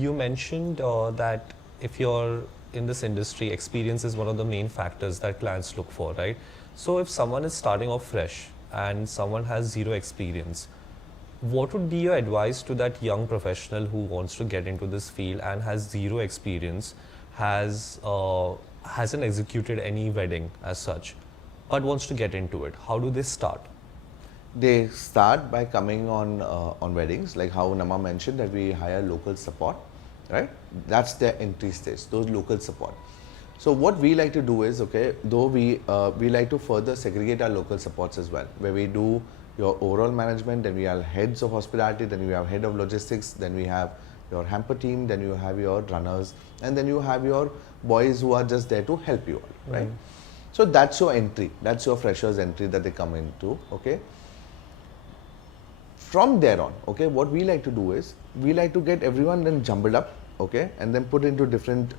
You mentioned that if you're in this industry, experience is one of the main factors that clients look for, right? So if someone is starting off fresh and someone has zero experience, what would be your advice to that young professional who wants to get into this field and has zero experience, hasn't executed any wedding as such, but wants to get into it? How do they start? They start by coming on weddings, like how Nama mentioned that we hire local support, right? That's their entry stage, those local support. So what we like to do is, okay, though we like to further segregate our local supports as well, where we do your overall management, then we have heads of hospitality, then we have head of logistics, then we have your hamper team, then you have your runners, and then you have your boys who are just there to help you all, right? So that's your entry, that's your freshers entry that they come into, okay? From there on, okay, what we like to do is, we like to get everyone then jumbled up, okay, and then put into different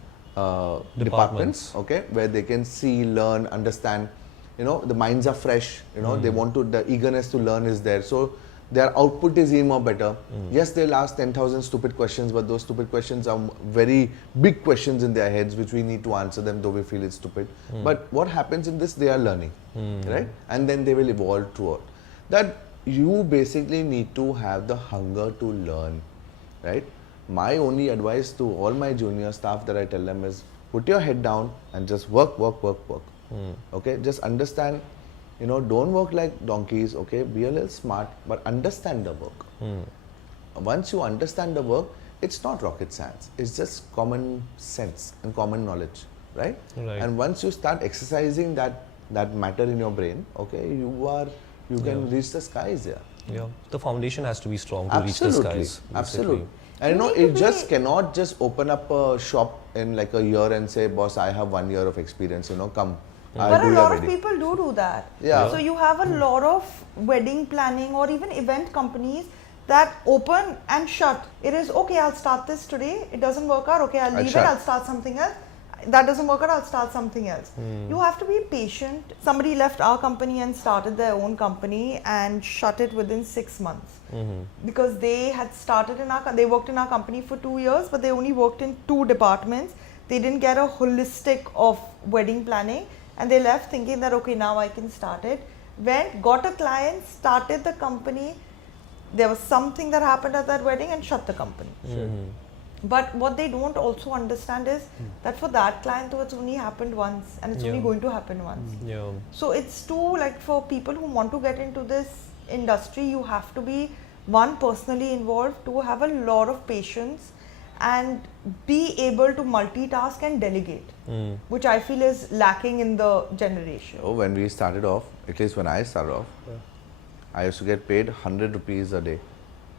departments, okay, where they can see, learn, understand, you know, the minds are fresh, you know, they want to, the eagerness to learn is there, so their output is even more better. Yes, they'll ask 10,000 stupid questions, but those stupid questions are very big questions in their heads, which we need to answer them, though we feel it's stupid. But what happens in this, they are learning, right? And then they will evolve throughout. That you basically need to have the hunger to learn, right? My only advice to all my junior staff that I tell them is, put your head down and just work. Okay, just understand, you know, don't work like donkeys, okay, be a little smart, but understand the work. Once you understand the work, it's not rocket science, it's just common sense and common knowledge, right? And once you start exercising that matter in your brain, okay, you can reach the skies. Yeah, the foundation has to be strong to reach the skies. Absolutely. And you know, it just cannot just open up a shop in like a year and say, boss, I have 1 year of experience, you know, come. But a lot of people do that. Yeah. So you have a lot of wedding planning or even event companies that open and shut. It is, okay, I'll start this today. It doesn't work out. Okay, I'll leave it. I'll start something else. That doesn't work out. I'll start something else. You have to be patient. Somebody left our company and started their own company and shut it within 6 months. Because they had started they worked in our company for 2 years, but they only worked in 2 departments. They didn't get a holistic of wedding planning. And they left thinking that, okay, now I can start it. Went, got a client, started the company. There was something that happened at that wedding and shut the company. But what they don't also understand is that for that client, though, it's only happened once and it's only going to happen once. So it's too, like, for people who want to get into this industry, you have to be, one, personally involved, two, have a lot of patience and be able to multitask and delegate, which I feel is lacking in the generation. Oh, when we started off, at least when I started off, I used to get paid 100 rupees a day.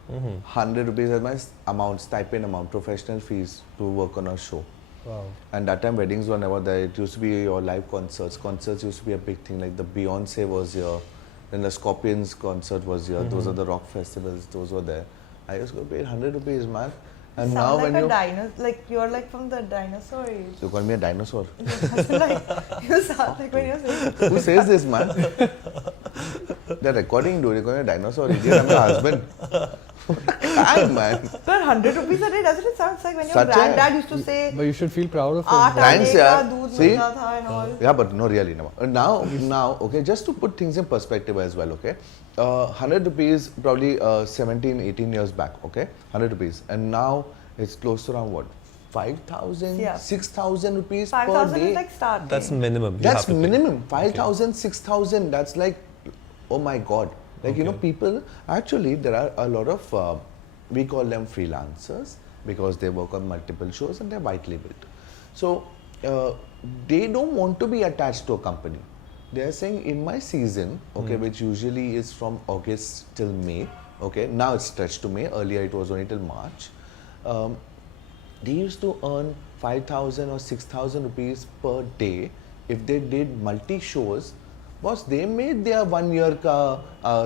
100 rupees as my amount, stipend amount, professional fees to work on a show. Wow. And that time weddings were never there. It used to be your live concerts. Concerts used to be a big thing, like the Beyonce was here, then the Scorpions concert was here. Those are the rock festivals, those were there. I used to get paid 100 rupees, man. And you now sound when like you're like from the dinosaur age. You call me a dinosaur? You sound like when you're saying. Who says this, man? They're recording, dude. You call me a dinosaur, idiot. I'm your husband. God, man. But 100 rupees a day, doesn't it sound like when your granddad used to say. But you should feel proud of it. Thanks, yeah. See? And all. Yeah, but no, really. No. Now, okay, just to put things in perspective as well, okay. 100 rupees probably 17, 18 years back, okay. 100 rupees. And now it's close to around what? 5,000, 6,000 rupees per day. 5,000 is like starting. That's minimum. That's minimum. 5,000, 6,000. That's like, oh my God. Like, you know, people, actually, there are a lot of, we call them freelancers because they work on multiple shows and they're white labeled. So, they don't want to be attached to a company. They are saying, in my season, okay, which usually is from August till May, okay, now it's stretched to May, earlier it was only till March. They used to earn 5,000 or 6,000 rupees per day if they did multi-shows. Boss, they made their 1 year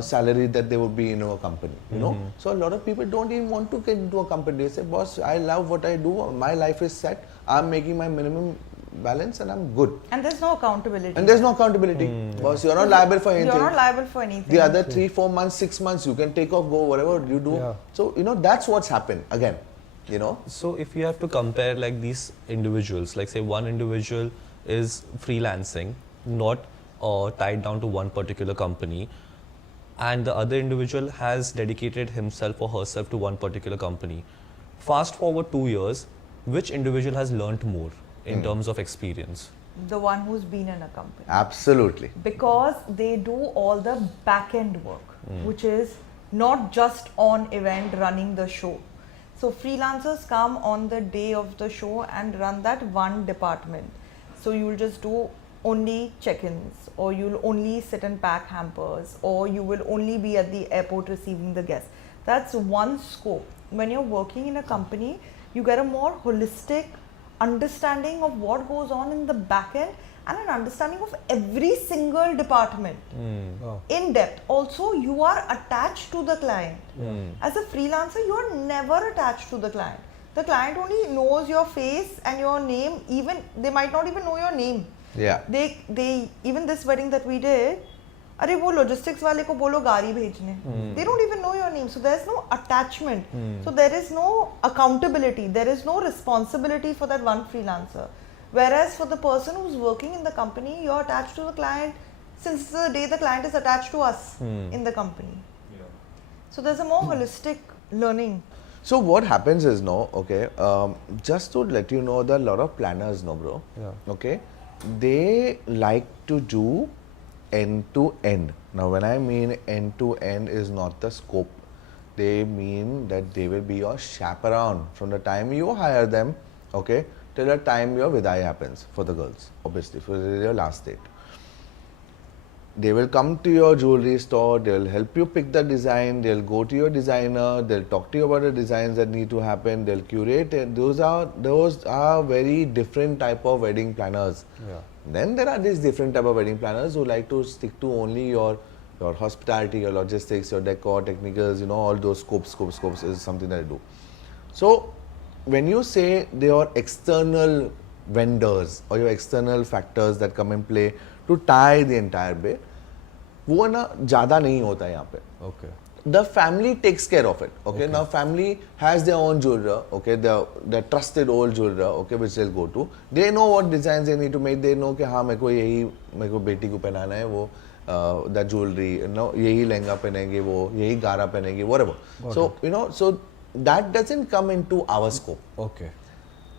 salary that they would be in a company, you know. So a lot of people don't even want to get into a company. They say, boss, I love what I do. My life is set. I'm making my minimum balance and I'm good. And there's no accountability. Boss, you're not liable for anything. You're not liable for anything. The other 3, 4 months, 6 months, you can take off, go, whatever you do. So, you know, that's what's happened. Again, you know. So if you have to compare like these individuals, like say one individual is freelancing, not tied down to one particular company, and the other individual has dedicated himself or herself to one particular company. Fast forward 2 years, which individual has learnt more in terms of experience? The one who's been in a company. Absolutely. Because they do all the back end work, which is not just on event running the show. So freelancers come on the day of the show and run that one department. So you'll just do only check-ins, or you'll only sit and pack hampers, or you will only be at the airport receiving the guests. That's one scope. When you're working in a company, you get a more holistic understanding of what goes on in the back end and an understanding of every single department in depth. Also, you are attached to the client. As a freelancer, you are never attached to the client. The client only knows your face and your name. Even they might not even know your name. Yeah. They even this wedding that we did, अरे वो logistics वाले को बोलो गाड़ी भेजने. They don't even know your name, so there's no attachment. So there is no accountability. There is no responsibility for that one freelancer. Whereas for the person who's working in the company, you're attached to the client since the day the client is attached to us in the company. So there's a more holistic learning. So what happens is, no, okay, just to let you know, there are a lot of planners, no, bro. Yeah. Okay, they like to do end to end. Now, when I mean end to end is not the scope. They mean that they will be your chaperone from the time you hire them, okay, till the time your vidai happens for the girls, obviously, for your last date. They will come to your jewelry store, they'll help you pick the design, they'll go to your designer, they'll talk to you about the designs that need to happen, they'll curate it. Those are very different type of wedding planners. Yeah. Then there are these different type of wedding planners who like to stick to only your hospitality, your logistics, your decor, technicals, you know, all those scopes is something that I do. So when you say your external vendors or your external factors that come in play to tie the entire bit, वो ना ज़्यादा नहीं होता यहाँ पे. Okay. The family takes care of it. Okay. Now family has their own jeweler. Okay, the trusted old jeweler. Okay, which they'll go to. They know what designs they need to make. They know कि हाँ मेरे को बेटी को पहनाना है वो the jewelry. You know, यही लहंगा पहनेंगे वो, यही गारा पहनेंगे, whatever. So you know, so that doesn't come into our scope. Okay.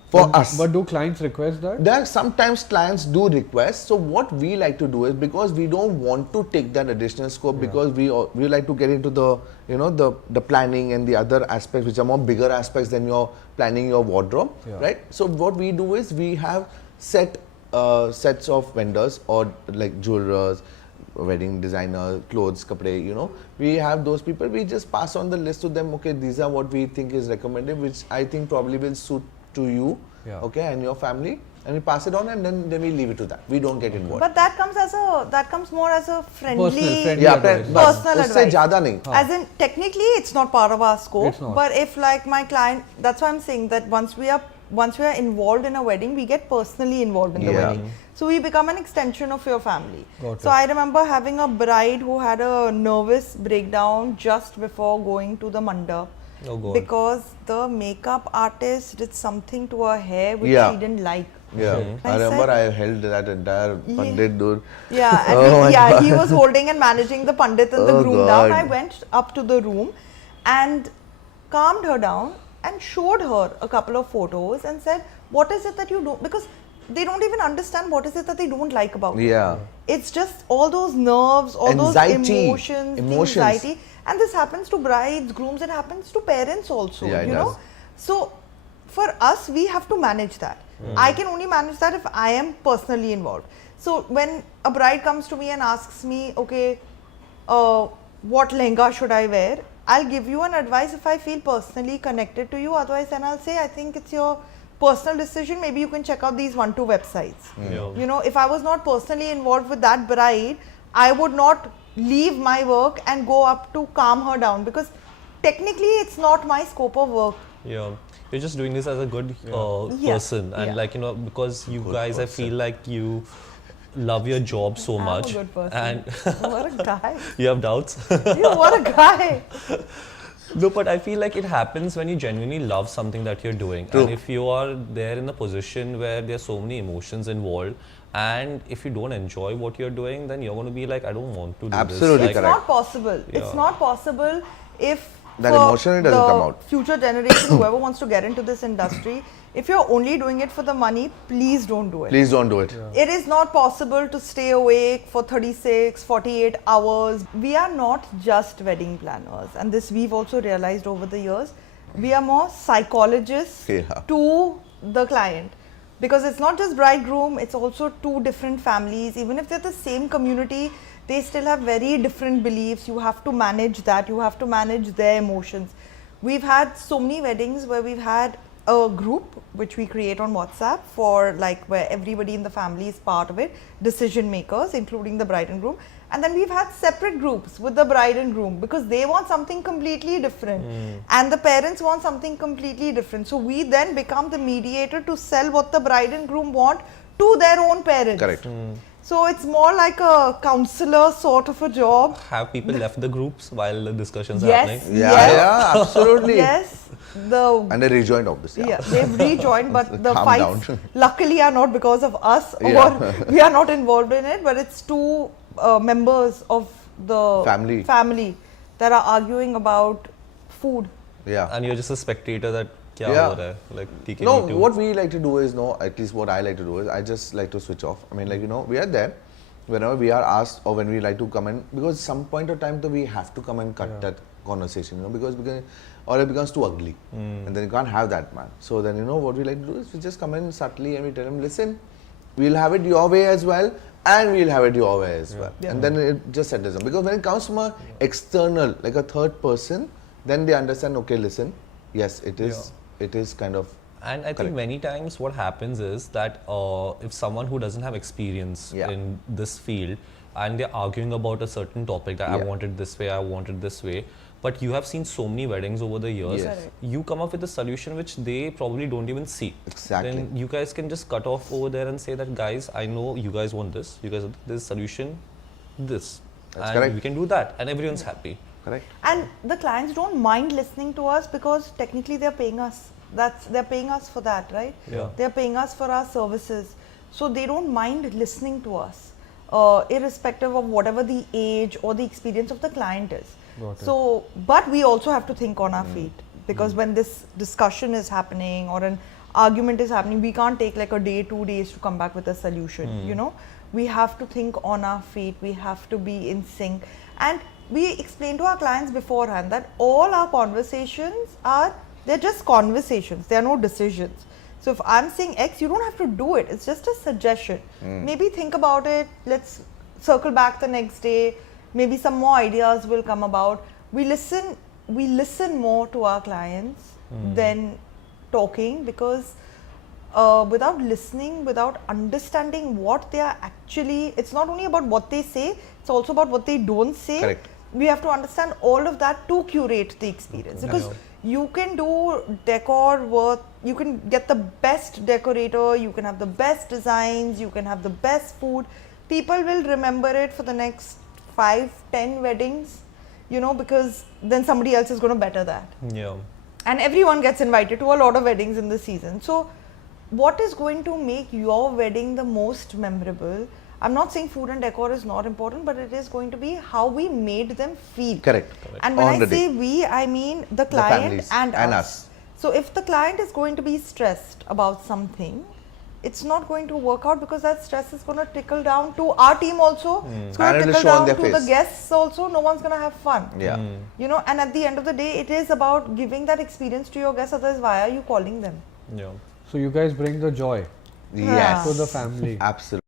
For us. But do clients request that? There are sometimes clients do request. So what we like to do is, because we don't want to take that additional scope, because we like to get into the, you know, the planning and the other aspects which are more bigger aspects than your planning your wardrobe, right? So what we do is we have sets of vendors or like jewelers, wedding designer, clothes, kapde, you know, we have those people. We just pass on the list to them. Okay, these are what we think is recommended, which I think probably will suit to you, okay, and your family, and we pass it on, and then we leave it to that. We don't get involved. But that comes more as a friendly personal advice. उससे ज़्यादा नहीं. As in, technically, it's not part of our scope. But if like my client, that's why I'm saying that once we are involved in a wedding, we get personally involved in the wedding. So we become an extension of your family. So I remember having a bride who had a nervous breakdown just before going to the mandap. Oh God. Because the makeup artist did something to her hair which she didn't like. Yeah, I remember I held that entire pandit dude. Yeah, and he was holding and managing the pandit and the groom down. I went up to the room and calmed her down and showed her a couple of photos and said, what is it that you do? Because they don't even understand what is it that they don't like about it. It's just all those nerves, all anxiety, those emotions, the anxiety. And this happens to brides, grooms, it happens to parents also, you know. So for us, we have to manage that. I can only manage that if I am personally involved. So when a bride comes to me and asks me, okay, what lehenga should I wear? I'll give you an advice if I feel personally connected to you. Otherwise, then I'll say, I think it's your personal decision. Maybe you can check out these 1-2 websites. You know, if I was not personally involved with that bride, I would not leave my work and go up to calm her down, because technically it's not my scope of work. Yeah, you're just doing this as a good person, and like, you know, because you guys, I feel like you love your job so much. I'm a good person. And What a guy. You have doubts? What a guy. No, but I feel like it happens when you genuinely love something that you're doing. True. And if you are there in a position where there's so many emotions involved, and if you don't enjoy what you're doing, then you're going to be like, I don't want to do Absolutely this. It's correct. not possible. Yeah. It's not possible if That for emotion doesn't the come out. future generation, whoever wants to get into this industry, if you're only doing it for the money, please don't do it. Please don't do it. It is not possible to stay awake for 36, 48 hours. We are not just wedding planners, and this we've also realized over the years. We are more psychologists to the client, because it's not just bridegroom, it's also two different families. Even if they're the same community, they still have very different beliefs. You have to manage that, you have to manage their emotions. We've had so many weddings where we've had a group which we create on WhatsApp for like where everybody in the family is part of it, decision makers, including the bride and groom. And then we've had separate groups with the bride and groom because they want something completely different and the parents want something completely different. So we then become the mediator to sell what the bride and groom want to their own parents. Correct. So it's more like a counselor sort of a job. Have people left the groups while the discussions are Yes. happening? Yeah, absolutely. Yes. And they rejoined, obviously. Yeah, they've rejoined, but the Calm fights down. luckily are not because of us or we are not involved in it, but it's two members of the family that are arguing about food. Yeah. And you're just a spectator that kya Yeah. ho raha hai? Like, theek No, me too. what we like to do is, at least what I like to do is, I just like to switch off. I mean, like, we are there whenever we are asked or when we like to come in, because some point of time, we have to come and cut that conversation, because or it becomes too ugly. And then you can't have that, man. So then, what we like to do is we just come in subtly and we tell them, listen, we'll have it your way as well and we'll have it your way as well. And then it just settles them. Because when it comes from a external, like a third person, then they understand, okay, listen, yes, it is kind of. And I think many times what happens is that if someone who doesn't have experience in this field and they're arguing about a certain topic that I want it this way, I want it this way, but you have seen so many weddings over the years, you come up with a solution which they probably don't even see. Exactly. Then you guys can just cut off over there and say that, guys, I know you guys want this, you guys want this solution, this. That's and correct. we can do that and everyone's happy. Correct. And the clients don't mind listening to us because technically they're paying us. They're paying us for that, right? Yeah. They're paying us for our services. So they don't mind listening to us, irrespective of whatever the age or the experience of the client is. So, but we also have to think on our feet, because when this discussion is happening or an argument is happening, we can't take like a day, 2 days to come back with a solution, We have to think on our feet, we have to be in sync. And we explain to our clients beforehand that all our conversations they're just conversations, they are no decisions. So if I'm saying X, you don't have to do it, it's just a suggestion. Maybe think about it, let's circle back the next day, maybe some more ideas will come about. We listen more to our clients than talking, because without listening, without understanding what they are actually, it's not only about what they say, it's also about what they don't say. Correct. We have to understand all of that to curate the experience, because you can do decor work, you can get the best decorator, you can have the best designs, you can have the best food. People will remember it for the next 5-10 weddings, because then somebody else is going to better that. Yeah. And everyone gets invited to a lot of weddings in the season. So what is going to make your wedding the most memorable? I'm not saying food and decor is not important, but it is going to be how we made them feel. Correct. And when I say we, I mean the client and us. So if the client is going to be stressed about something, it's not going to work out, because that stress is going to trickle down to our team also. It's going to trickle down to the guests also. No one's going to have fun. Yeah. And at the end of the day, it is about giving that experience to your guests. Otherwise, why are you calling them? Yeah. So you guys bring the joy Yes. to the family. Absolutely.